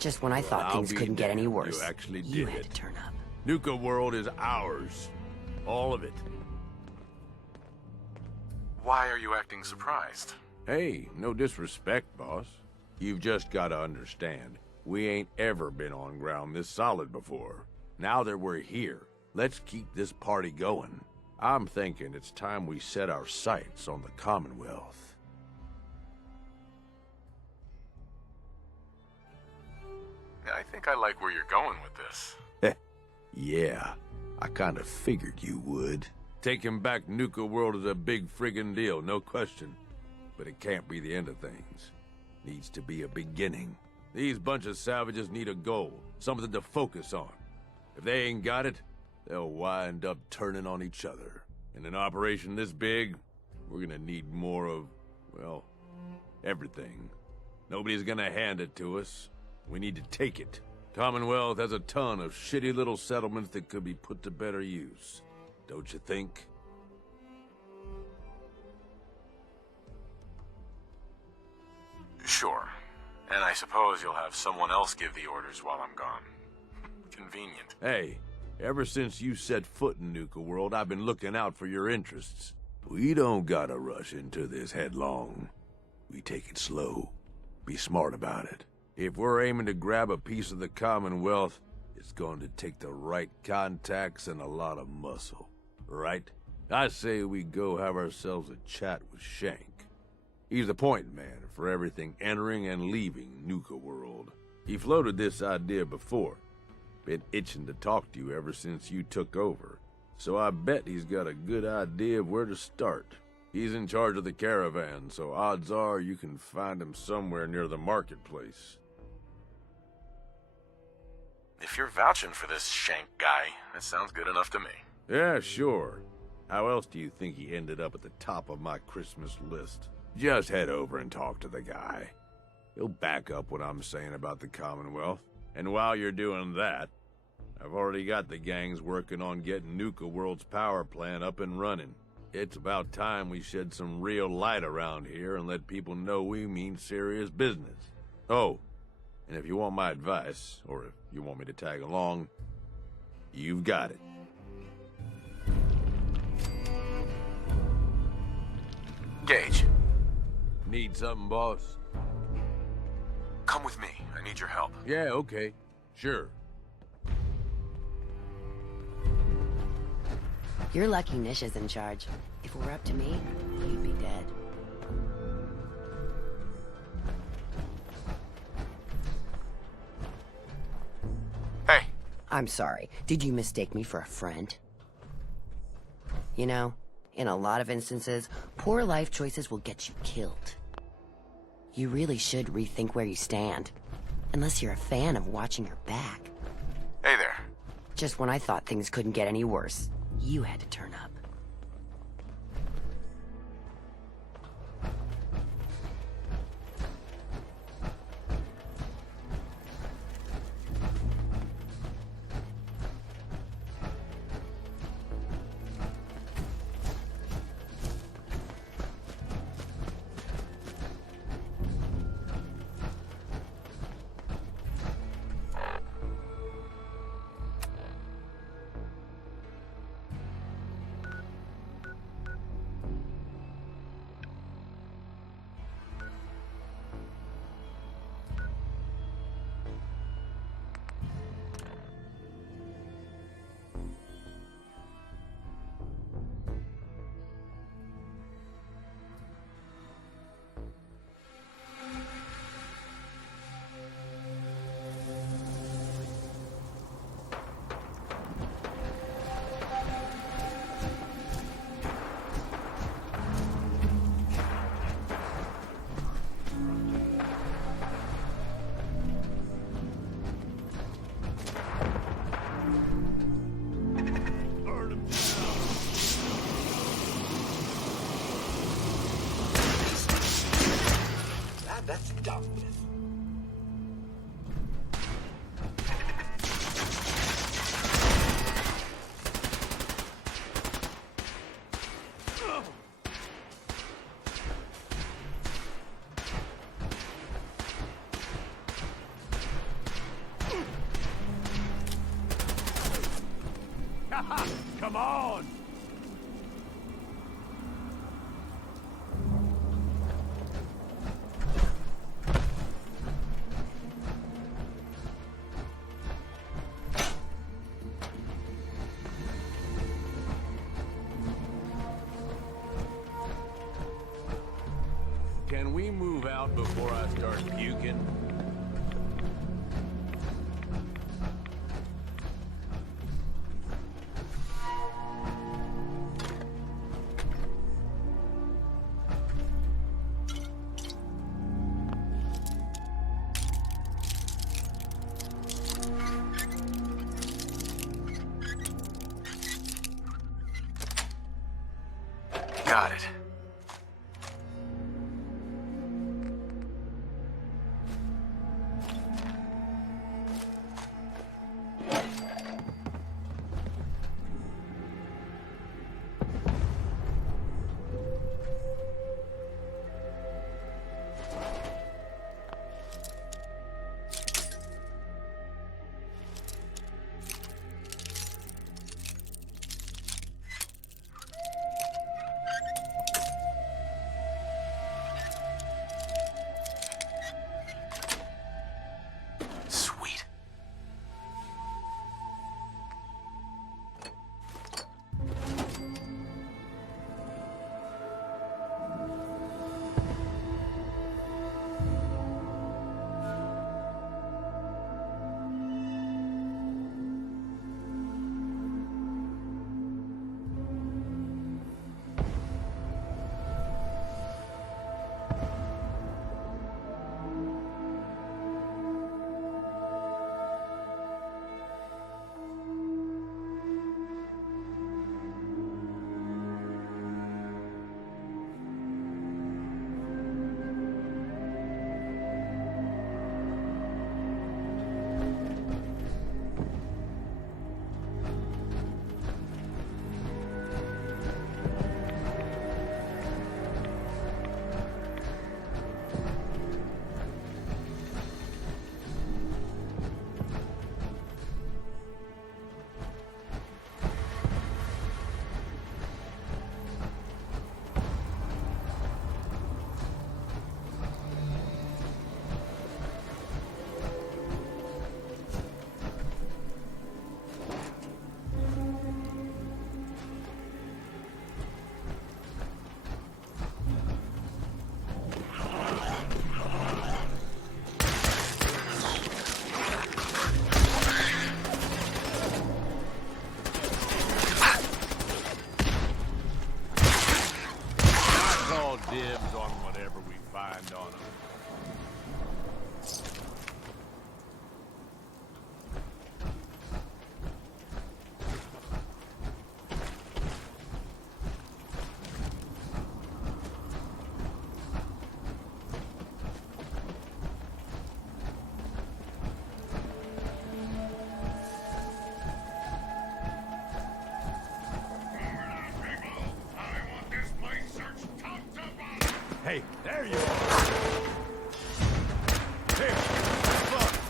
Just when I thought things couldn't get any worse, You actually you did had it. to turn up. Nuka World is ours. All of it. Why are you acting surprised? Hey, no disrespect, boss. You've just gotta understand, we ain't ever been on ground this solid before. Now that we're here, let's keep this party going. I'm thinking it's time we set our sights on the Commonwealth. I think I like where you're going with this. Yeah, I kinda figured you would. Taking back Nuka World is a big friggin' deal, no question. But it can't be the end of things. Needs to be a beginning. These bunch of savages need a goal, something to focus on. If they ain't got it, they'll wind up turning on each other. In an operation this big, we're gonna need more of, well, everything. Nobody's gonna hand it to us. We need to take it. Commonwealth has a ton of shitty little settlements that could be put to better use. Don't you think? Sure. And I suppose you'll have someone else give the orders while I'm gone. Convenient. Hey, ever since you set foot in Nuka World, I've been looking out for your interests. We don't gotta rush into this headlong. We take it slow. Be smart about it. If we're aiming to grab a piece of the Commonwealth, it's going to take the right contacts and a lot of muscle. Right? I say we go have ourselves a chat with Shank. He's the point man for everything entering and leaving Nuka World. He floated this idea before. Been itching to talk to you ever since you took over. So I bet he's got a good idea of where to start. He's in charge of the caravan, so odds are you can find him somewhere near the marketplace. If you're vouching for this Shank guy, that sounds good enough to me. Yeah, sure. How else do you think he ended up at the top of my Christmas list? Just head over and talk to the guy. He'll back up what I'm saying about the Commonwealth. And while you're doing that, I've already got the gangs working on getting Nuka World's power plant up and running. It's about time we shed some real light around here and let people know we mean serious business. Oh, and if you want my advice, or if you want me to tag along, you've got it. Gage, Need something, boss? come with me. I need your help. Yeah, okay. Sure. You're lucky Nish is in charge. If it were up to me, you'd be dead. Hey, I'm sorry. Did you mistake me for a friend? You know, in a lot of instances, poor life choices will get you killed. You really should rethink where you stand. Unless you're a fan of watching your back. hey there. Just when I thought things couldn't get any worse, you had to turn up. That's done with. Come on! Can we move out before I start puking? Got it. Sweet. Dibs on whatever we find on them. Hey, there you are! Here, look!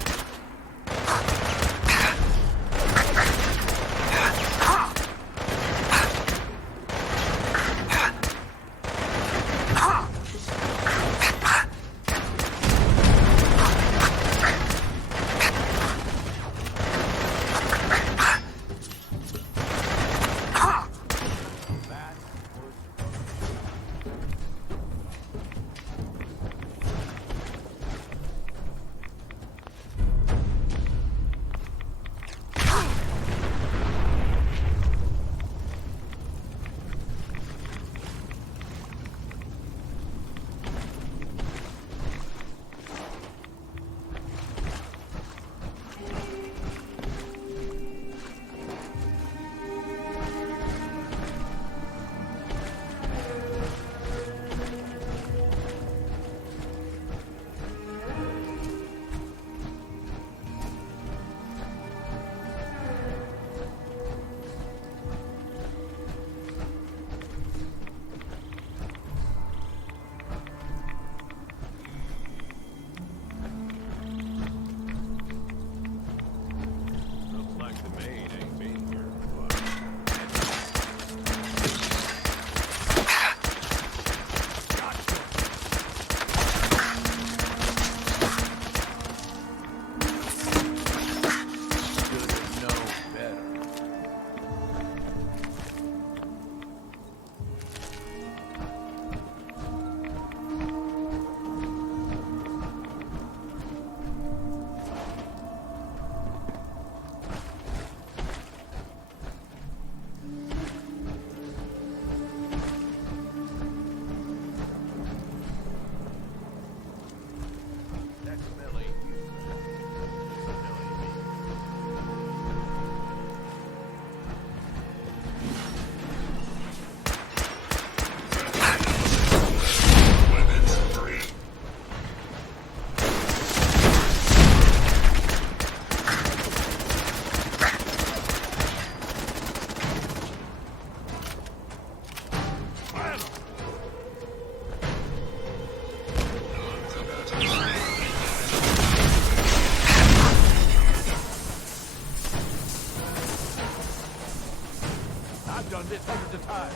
time.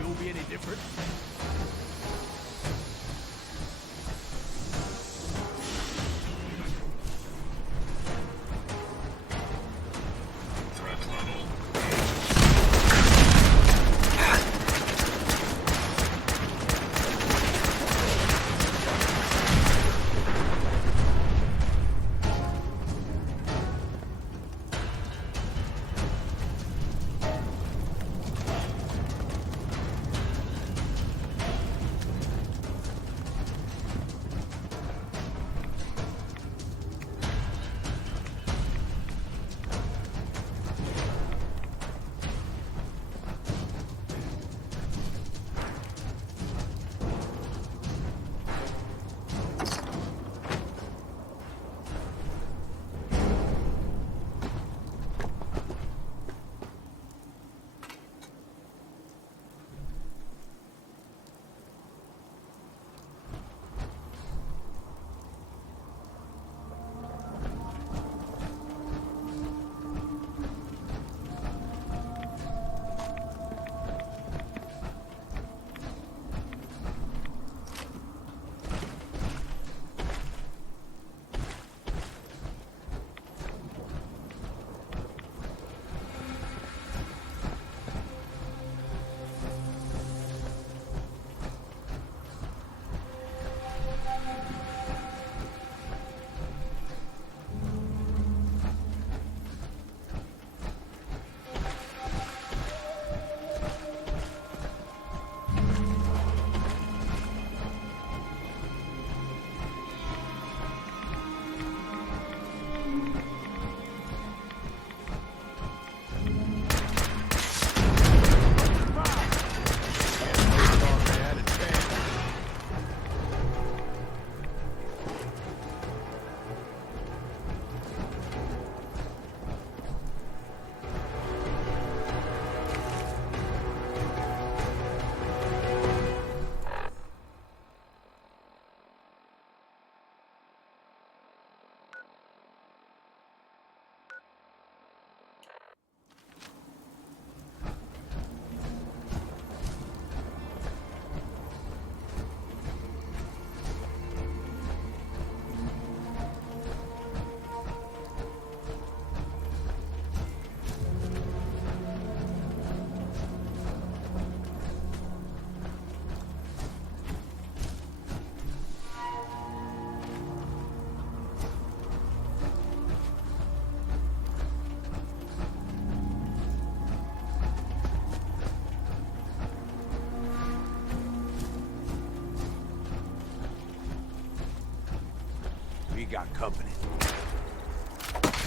You'll be any different? We got company.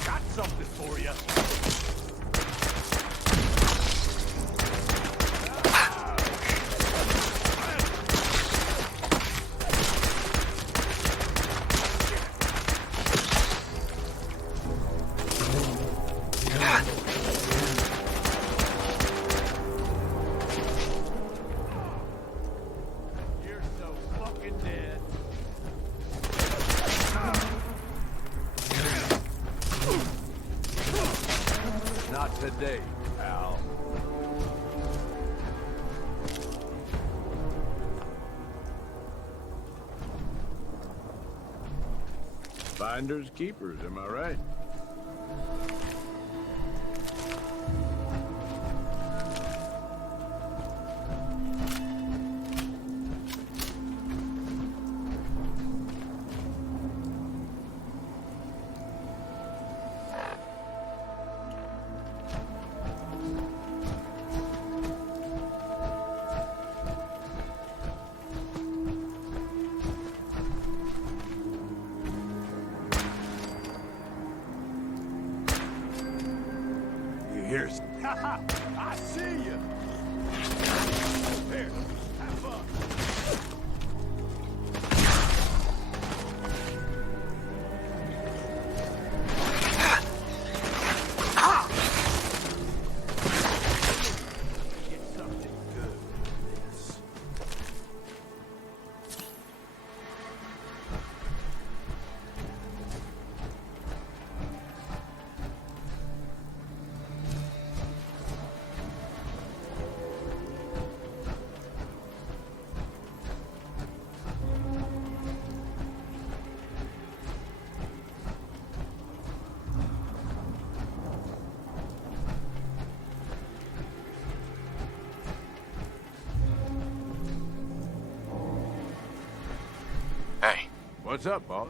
Got something for you. You're so fucking dead. Not today, pal. Finders keepers, am I right? Here's. I see you. Here, have fun. Get something good. What's up, boss?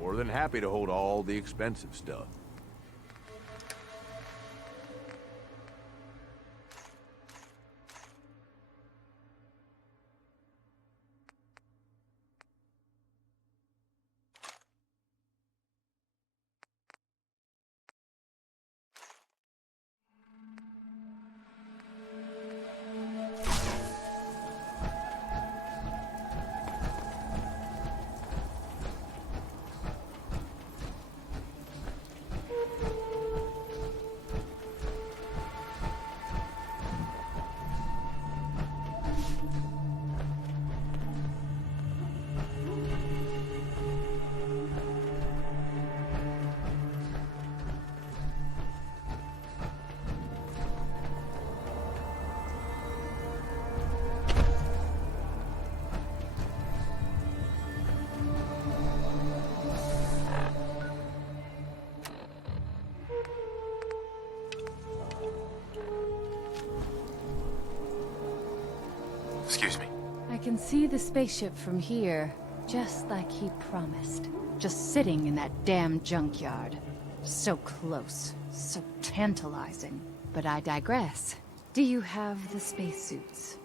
More than happy to hold all the expensive stuff. Excuse me. I can see the spaceship from here, just like he promised. Just sitting in that damn junkyard. So close, so tantalizing. But I digress. Do you have the spacesuits?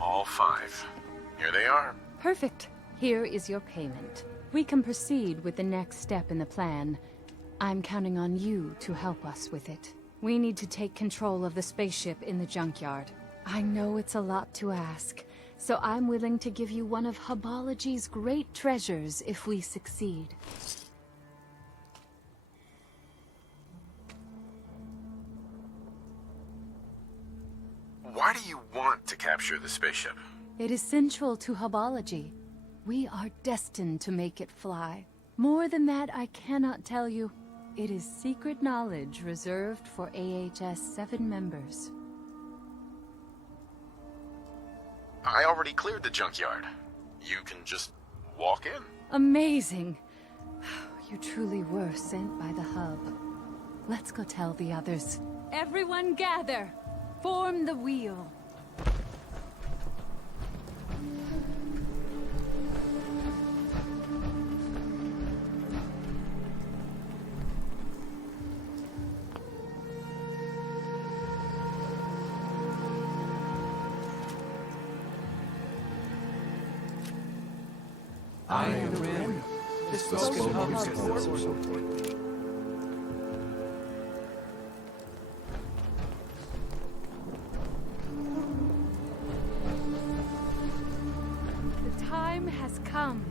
All 5. Here they are. Perfect. Here is your payment. We can proceed with the next step in the plan. I'm counting on you to help us with it. We need to take control of the spaceship in the junkyard. I know it's a lot to ask, so I'm willing to give you one of Hubologists' great treasures if we succeed. Why do you want to capture the spaceship? It is central to Hubology. We are destined to make it fly. More than that, I cannot tell you. It is secret knowledge reserved for AHS 7 members. I already cleared the junkyard. You can just walk in. Amazing! You truly were sent by the Hub. Let's go tell the others. Everyone gather! Form the wheel! I am the Rim. This spoken hub is The time has come.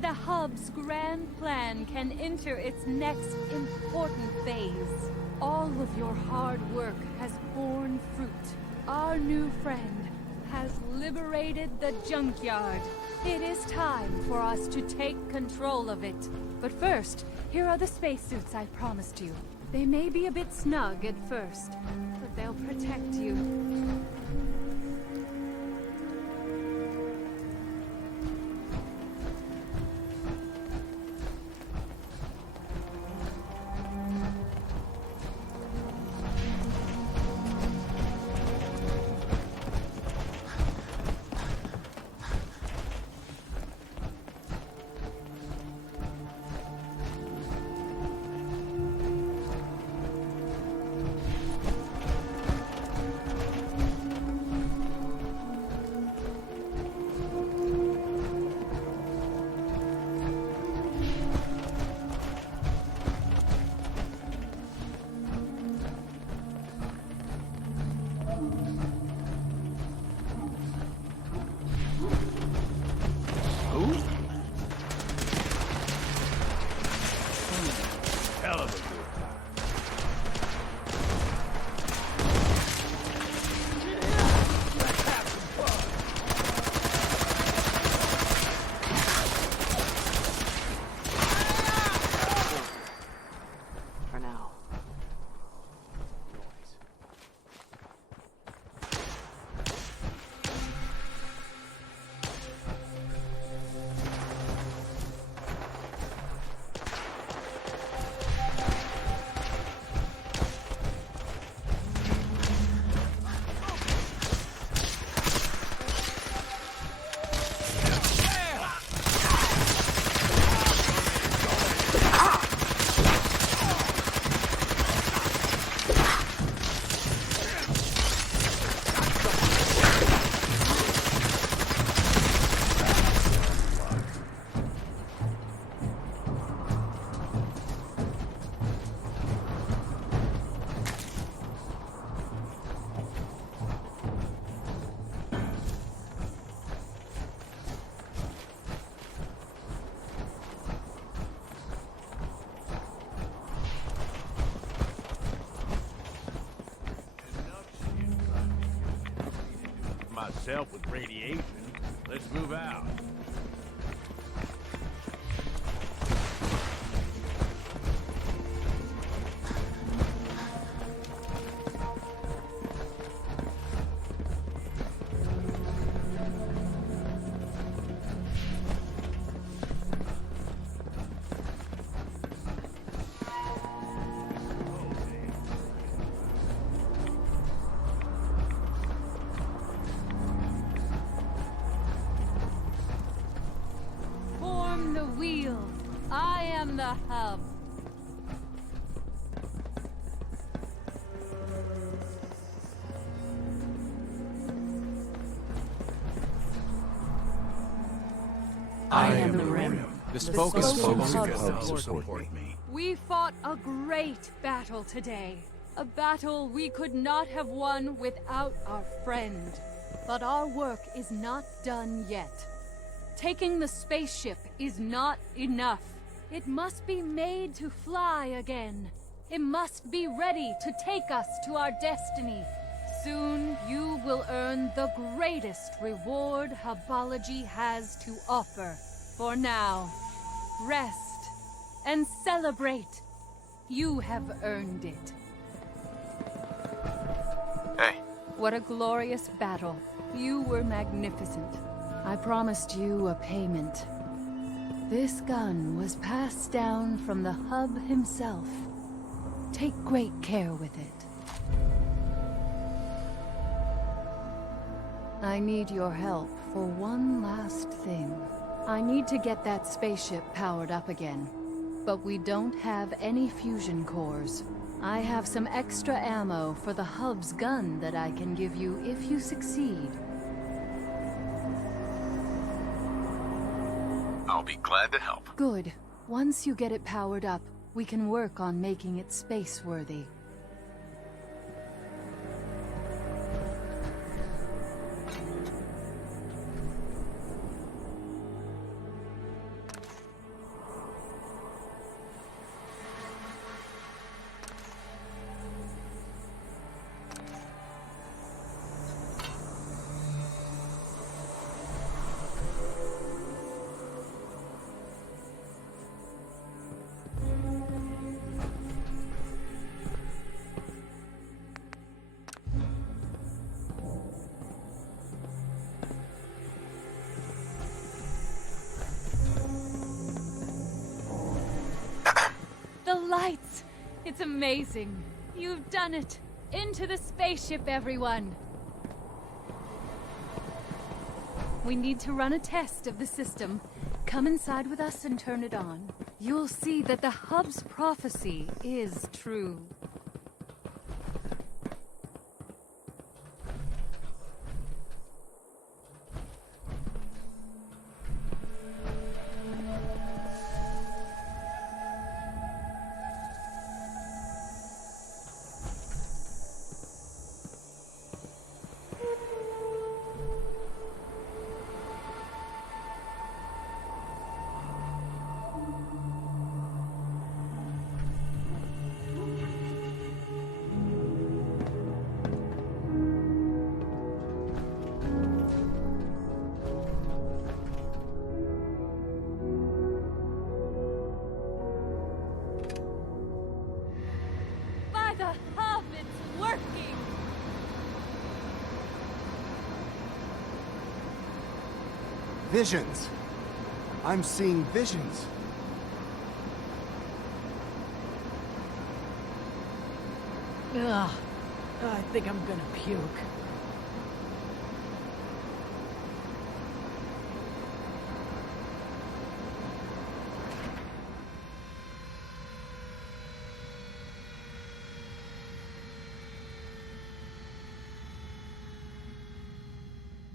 The Hub's grand plan can enter its next important phase. All of your hard work has borne fruit. Our new friend has liberated the junkyard. It is time for us to take control of it. But first, here are the spacesuits I promised you. They may be a bit snug at first, but they'll protect you. yourself with radiation. Let's move out. Form the wheel. I am the hub. I am the rim. The spoke is Focus supposed hub to support me. We fought a great battle today. A battle we could not have won without our friend. But our work is not done yet. Taking the spaceship is not enough. It must be made to fly again. It must be ready to take us to our destiny. Soon you will earn the greatest reward Hubology has to offer. For now, rest and celebrate. You have earned it. Hey, What a glorious battle. You were magnificent. I promised you a payment. This gun was passed down from the Hub himself. Take great care with it. I need your help for one last thing. I need to get that spaceship powered up again. But we don't have any fusion cores. I have some extra ammo for the Hub's gun that I can give you if you succeed. I'll be glad to help. Good. Once you get it powered up, we can work on making it space-worthy. The lights! It's amazing. You've done it. Into the spaceship, everyone. We need to run a test of the system. Come inside with us and turn it on. You'll see that the Hub's prophecy is true. The Hub, it's working! Visions. I'm seeing visions. Ugh. I think I'm gonna puke.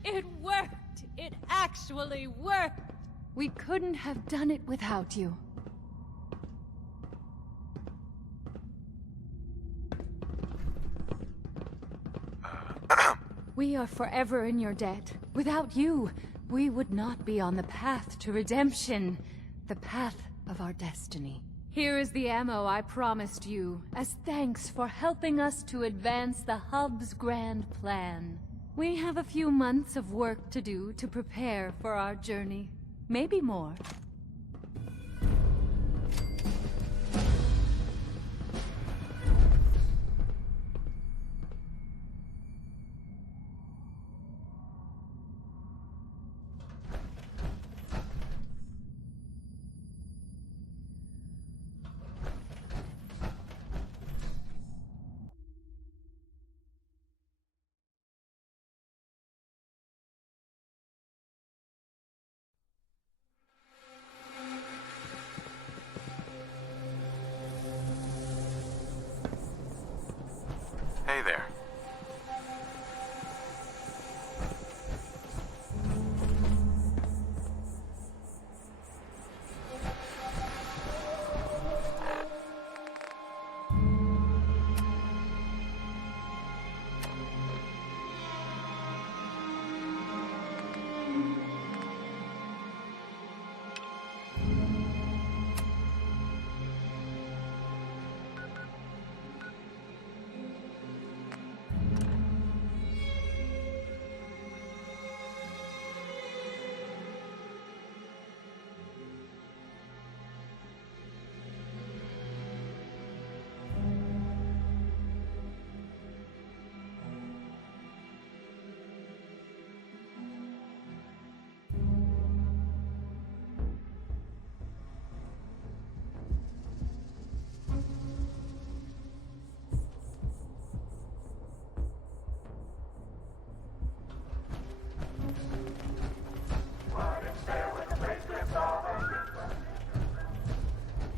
It worked! It actually worked! We couldn't have done it without you. We are forever in your debt. Without you, we would not be on the path to redemption. The path of our destiny. Here is the ammo I promised you, as thanks for helping us to advance the Hub's grand plan. We have a few months of work to do to prepare for our journey. Maybe more. Hey there.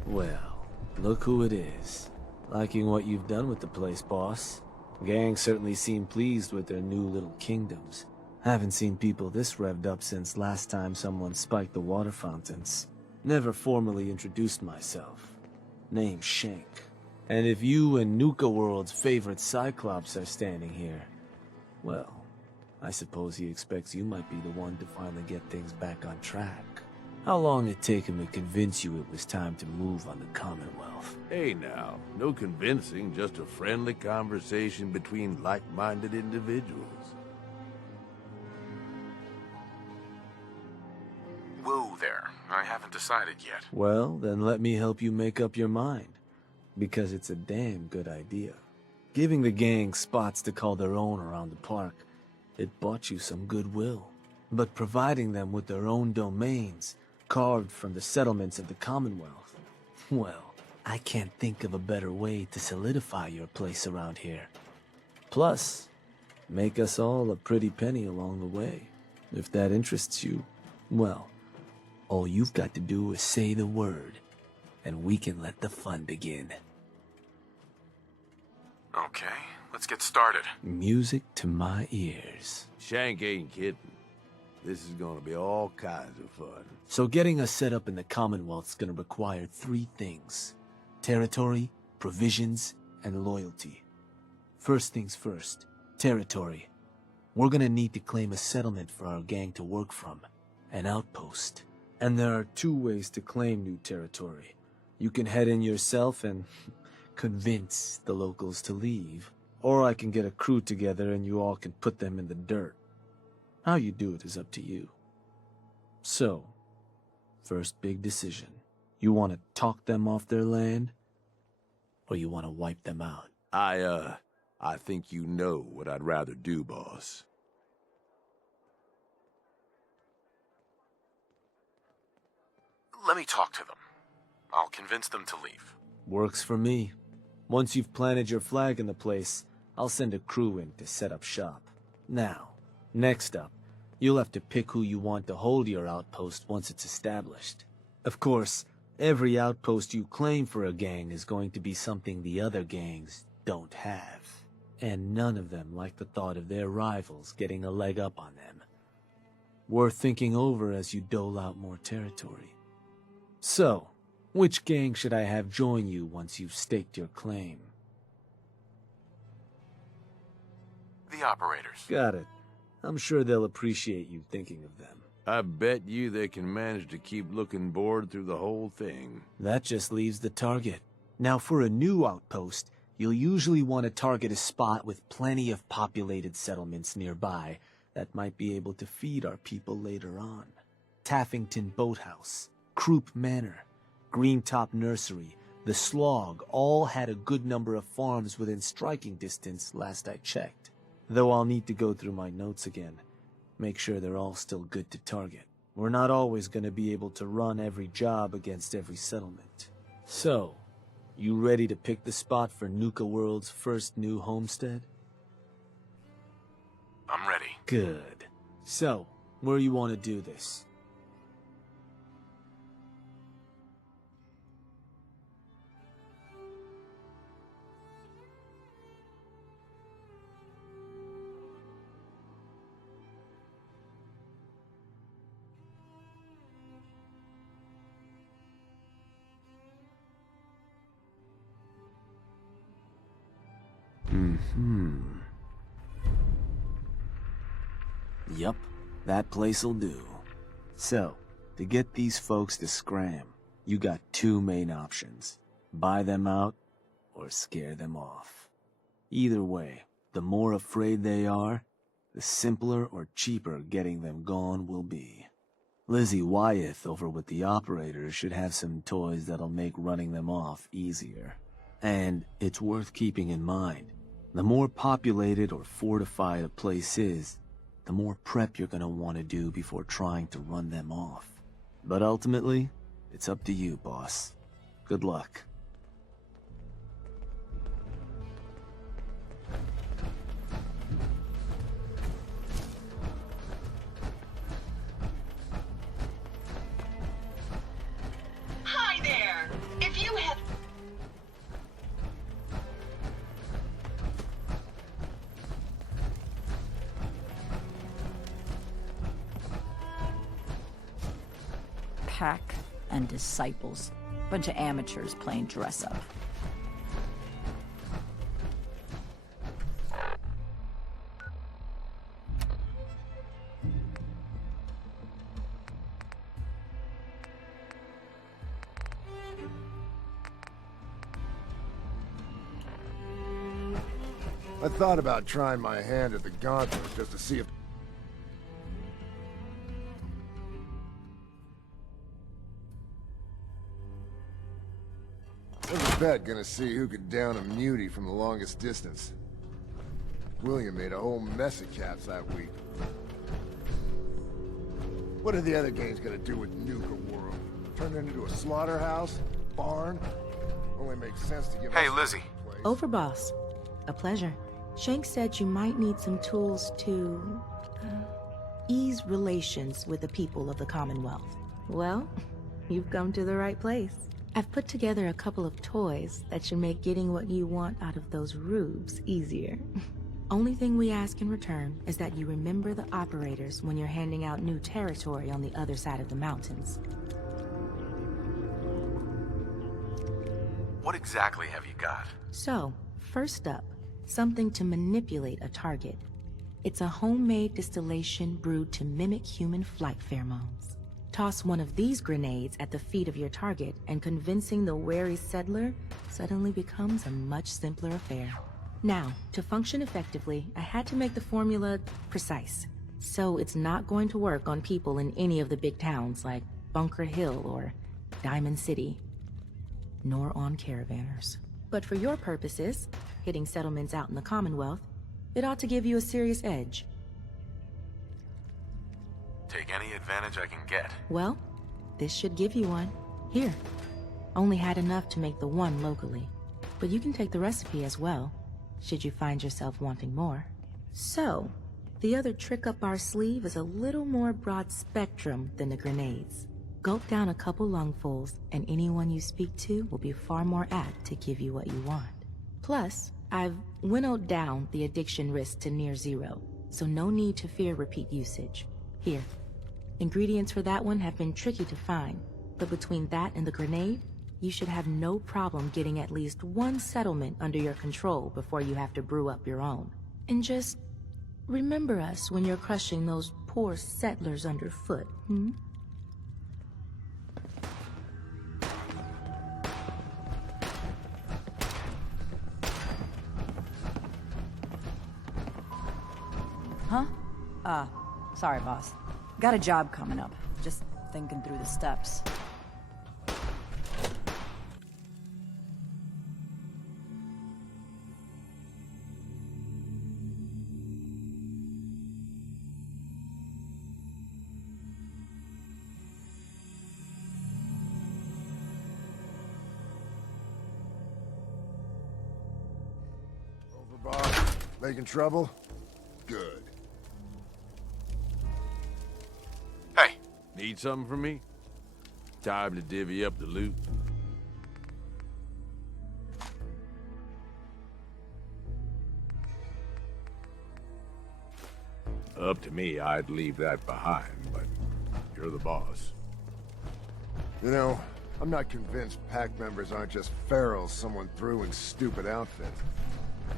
Well, look who it is. Liking what you've done with the place, boss. Gang certainly seem pleased with their new little kingdoms. Haven't seen people this revved up since last time someone spiked the water fountains. Never formally introduced myself. Name's Shank. And if you and Nuka World's favorite Cyclops are standing here, well, I suppose he expects you might be the one to finally get things back on track. How long it take him to convince you it was time to move on the Commonwealth? Hey now, no convincing, just a friendly conversation between like-minded individuals. Whoa there. I haven't decided yet. Well, then let me help you make up your mind. Because it's a damn good idea. Giving the gang spots to call their own around the park, it bought you some goodwill. But providing them with their own domains, carved from the settlements of the Commonwealth, well, I can't think of a better way to solidify your place around here. Plus, make us all a pretty penny along the way. If that interests you, well, all you've got to do is say the word, and we can let the fun begin. Okay, let's get started. Music to my ears. Shank ain't kidding. This is gonna be all kinds of fun. So getting us set up in the Commonwealth's gonna require 3 things. Territory, provisions, and loyalty. First things first, territory. We're gonna need to claim a settlement for our gang to work from. An outpost. And there are 2 ways to claim new territory. You can head in yourself and convince the locals to leave. Or I can get a crew together and you all can put them in the dirt. How you do it is up to you. So, first big decision. You want to talk them off their land? Or you want to wipe them out? I think you know what I'd rather do, boss. Let me talk to them. I'll convince them to leave. Works for me. Once you've planted your flag in the place, I'll send a crew in to set up shop. Now, next up, you'll have to pick who you want to hold your outpost once it's established. Of course, every outpost you claim for a gang is going to be something the other gangs don't have. And none of them like the thought of their rivals getting a leg up on them. Worth thinking over as you dole out more territory. So, which gang should I have join you once you've staked your claim? The operators. Got it. I'm sure they'll appreciate you thinking of them. I bet you they can manage to keep looking bored through the whole thing. That just leaves the target. Now for a new outpost, you'll usually want to target a spot with plenty of populated settlements nearby that might be able to feed our people later on. Taffington Boathouse, Croup Manor, Greentop Nursery, the Slog all had a good number of farms within striking distance last I checked. Though I'll need to go through my notes again, make sure they're all still good to target. We're not always going to be able to run every job against every settlement. So, you ready to pick the spot for Nuka World's first new homestead? I'm ready. Good. So, where you want to do this? Yup, that place'll do. So, to get these folks to scram, you got two main options. Buy them out, or scare them off. Either way, the more afraid they are, the simpler or cheaper getting them gone will be. Lizzie Wyeth over with the operators should have some toys that'll make running them off easier. And it's worth keeping in mind, the more populated or fortified a place is, the more prep you're gonna want to do before trying to run them off. But ultimately, it's up to you, boss. Good luck. Hi there! If you have... Pack and disciples. Bunch of amateurs playing dress-up. I thought about trying my hand at the gauntlet just to see if... There's a bet gonna see who could down a mutie from the longest distance. William made a whole mess of caps that week. What are the other games gonna do with Nuka World? Turn it into a slaughterhouse? Barn? Only makes sense to give Hey, us Lizzie. a place. Overboss. A pleasure. Shank said you might need some tools to ease relations with the people of the Commonwealth. Well, you've come to the right place. I've put together a couple of toys that should make getting what you want out of those rubes easier. Only thing we ask in return is that you remember the operators when you're handing out new territory on the other side of the mountains. What exactly have you got? So, first up, something to manipulate a target. It's a homemade distillation brewed to mimic human flight pheromones. Toss one of these grenades at the feet of your target, and convincing the wary settler suddenly becomes a much simpler affair. Now, to function effectively, I had to make the formula precise. So it's not going to work on people in any of the big towns like Bunker Hill or Diamond City, nor on caravanners. But for your purposes, hitting settlements out in the Commonwealth, it ought to give you a serious edge. Take any advantage I can get. Well, this should give you one. Here. Only had enough to make the one locally. But you can take the recipe as well, should you find yourself wanting more. So, the other trick up our sleeve is a little more broad spectrum than the grenades. Gulp down a couple lungfuls, and anyone you speak to will be far more apt to give you what you want. Plus, I've winnowed down the addiction risk to near zero, so no need to fear repeat usage. Here. Ingredients for that one have been tricky to find, but between that and the grenade, you should have no problem getting at least one settlement under your control before you have to brew up your own. And just remember us when you're crushing those poor settlers underfoot, hmm? Sorry, boss. Got a job coming up. Just thinking through the steps. Over, boss. Making trouble? Good. Hey, Need something from me? Time to divvy up the loot. Up to me, I'd leave that behind, but you're the boss. You know, I'm not convinced pack members aren't just ferals someone threw in stupid outfits.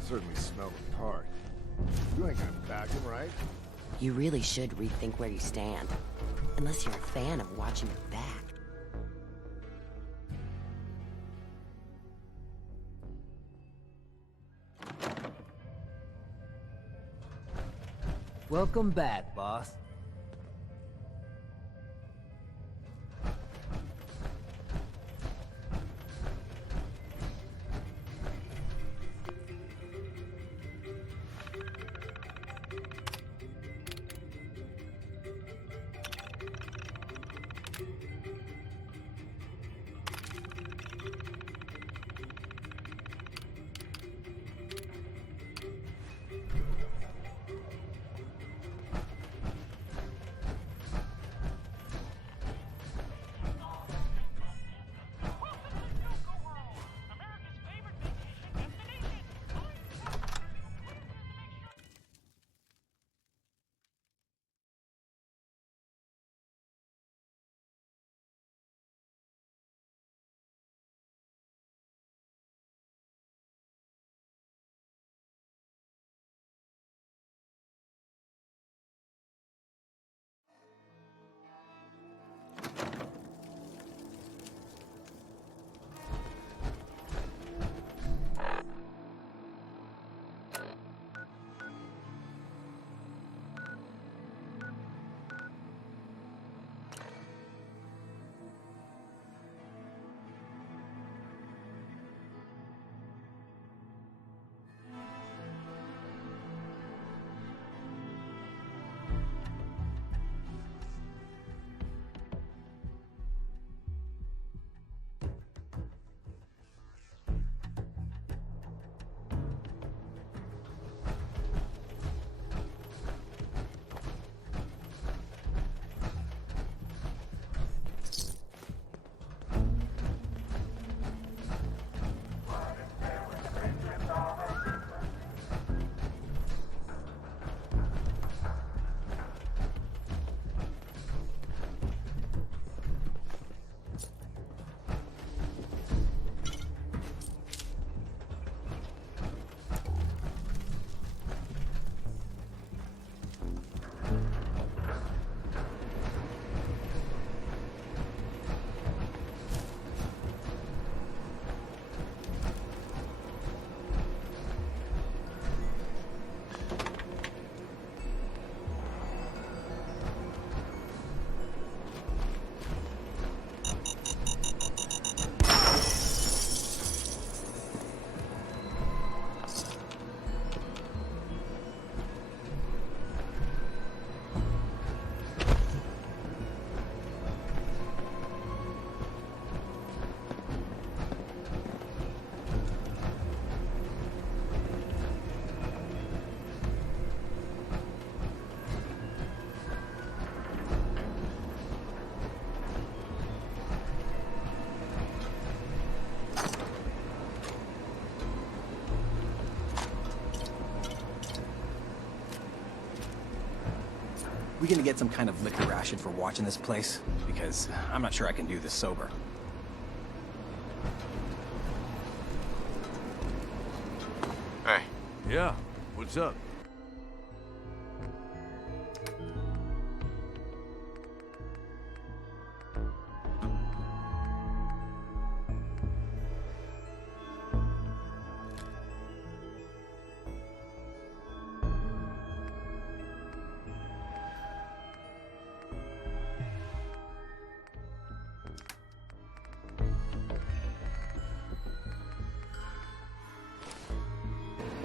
Certainly smell the part. You ain't gonna back him, right? You really should rethink where you stand. Unless you're a fan of watching your back. Welcome back, boss. We gonna get some kind of liquor ration for watching this place? Because I'm not sure I can do this sober. hey, Yeah, what's up?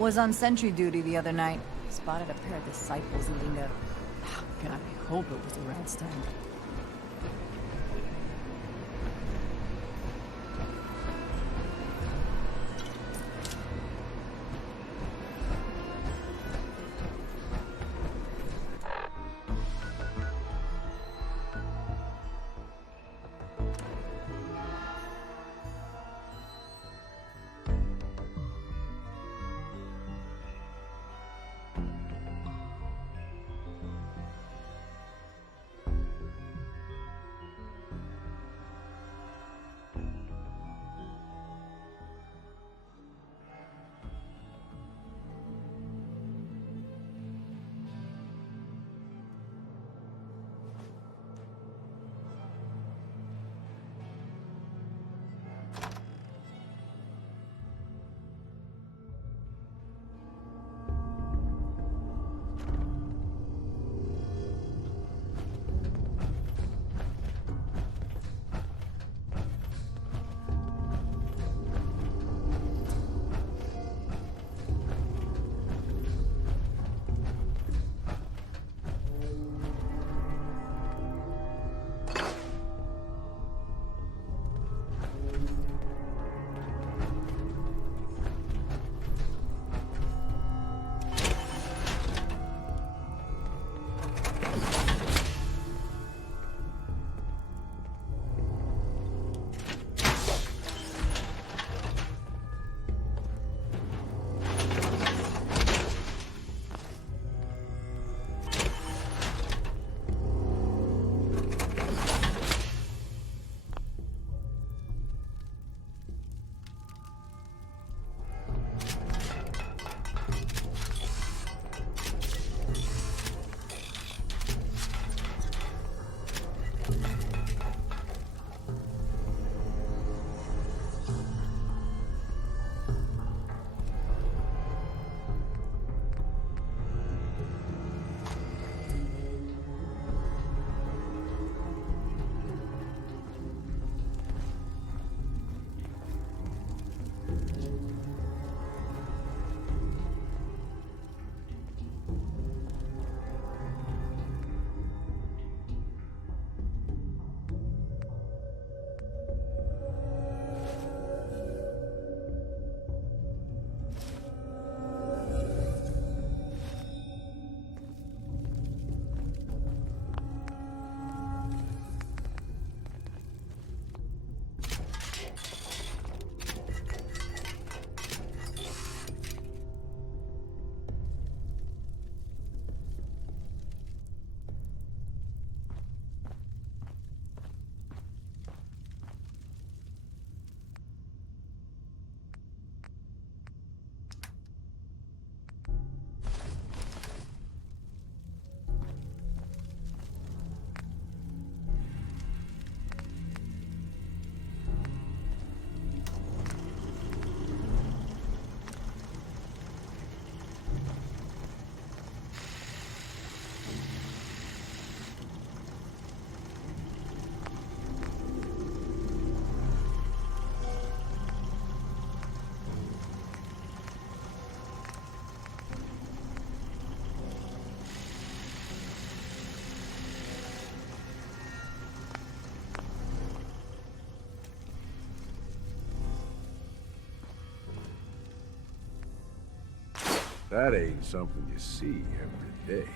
Was on sentry duty the other night. Spotted a pair of disciples eating a... God, I hope it was a rat's tank. That ain't something you see every day.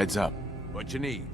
Heads up. What you need?